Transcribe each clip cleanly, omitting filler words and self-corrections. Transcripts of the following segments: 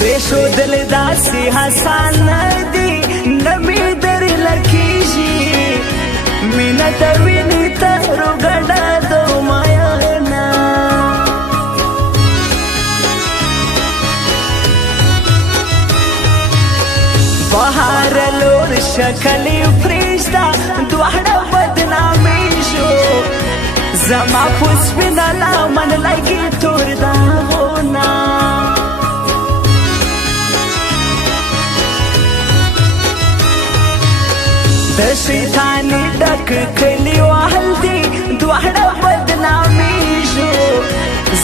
پریشو دل داسی حسان ندی نمی در لکیشی مینا دوینی ترو گڑا دو مایانا بہار لور شکلی پریشتا دوہڑا بدنامی شو زما پوس بنا لامن لگی تور دا ہونا د شیطانی ډک کلی وهل دی دوهړه بدنامي شو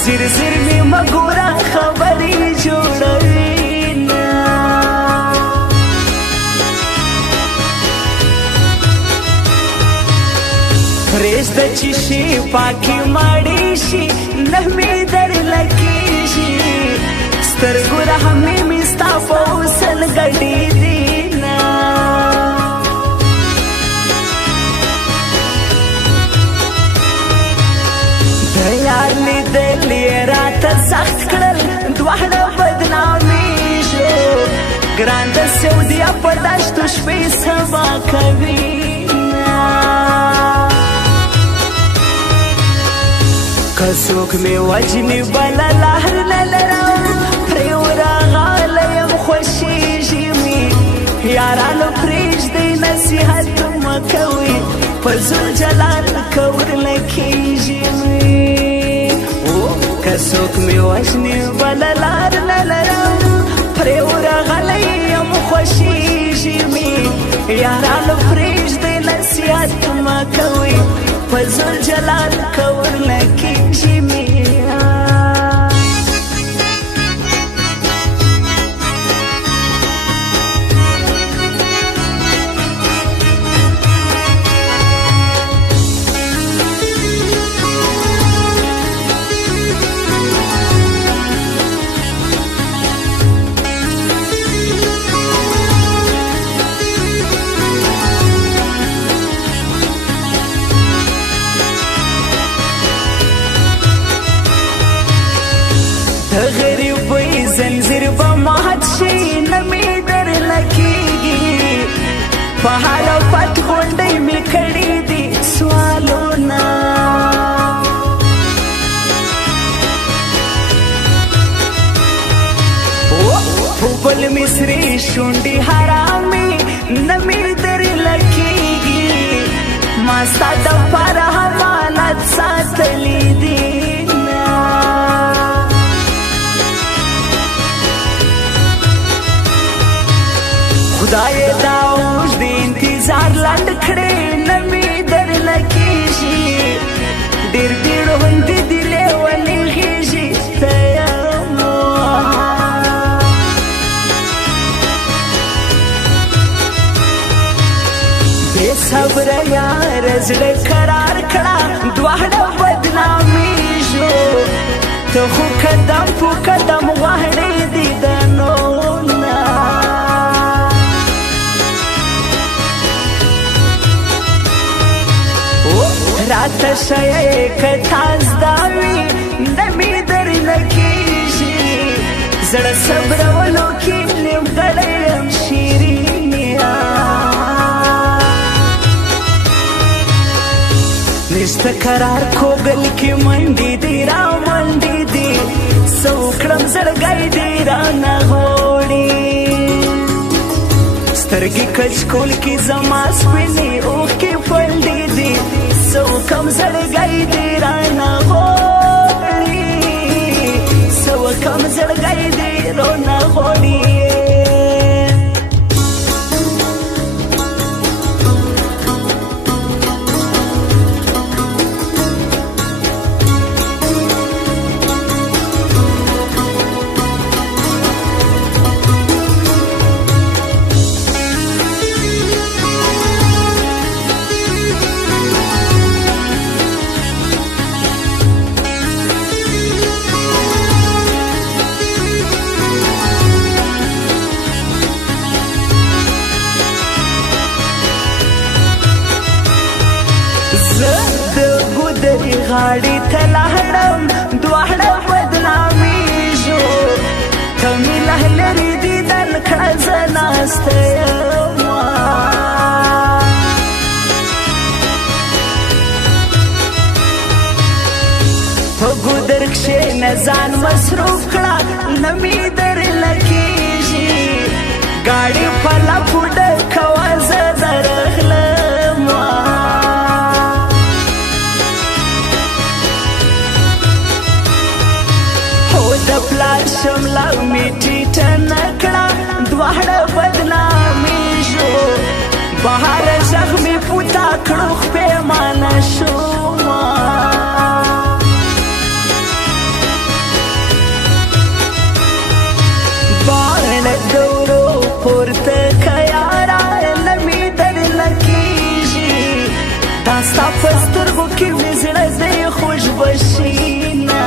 زیر زیر می مګوره خبرې جوړوي نه پرېږده چې شي پاکې ماړې شي نه مې در لکې شي سترګو رحمې مې ستا په وصل ګډې دي نه یار لیدلی راته سخت کړل دوهړه بدنامي شو ګران د سعودیا په دشتو شپې سبا کوي که څوک مې وجني بله لهر نه لرم پرې ورغلی یم خوښېږي مې یارانو پرېږدئ نصیحت مه کوئ په زور جلال که ورلکېږي مې که څوک مې وژني بله لار نه لرم پرې ورغلی یم خوښېږي مې یارانو پرېږدئ نصیحت مه کوئ په زور جلال که ورلکېږي مې غریبی زنځیر به مات شي نه مې در لکېږي په حال او پت غونډۍ مې کړي دي سوالونه په بل مې سرې شونډې حرامې نه مې در لکېږي ما ستا دپاره امانت ساتلی دي خدای دا اوږد انتظار لنډ کړې نه مې در لکېږي ډېر بېړوندې دي لیونې غېږي ته یمه بې صبره یاره زړه قرار کړه دوهړه بدنامي شو ته خو قدم په قدم غواړې دیدنونه راته شی که تا زده وي نه مې در لکېږي زړه صبرولو کې نیمګړی یم شیرینیا نشته قرار کوګل کې منډې دي را منډې دي څه وکړم زړګی دې رانه غواړي سترګې کچکول کې زما سپینې اوښکې پلډې دي څه وکړم زړګی دې رانه غواړي څه وکړم زړګی دې رانه غواړي غاړې ته لاړم دوهړه بدنامي شو ته مې لهله موټر کښېنه ځان مصروف کړه نه مې درله کېږي ګاډي په لپو ډکوه زه درغلمه هو د پلار شمله مې ټیټه نه کړه دواړه بدنامېږو بهر غږ مې پوته کړو خپېمانه شومه باڼه دورو پورته که یاره نه مې درله کېږي دا ستا په سترګو کې مې زړه دی خوشبشینه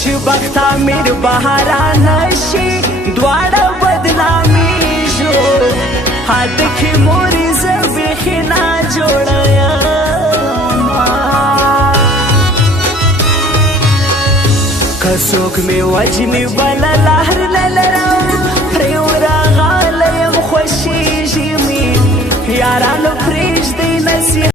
چې بخت امیر بهرانه شي دواړه بدنامېږو هډوکي مورې زه بیخي ناجوړه یمه که څوک مې وژني بله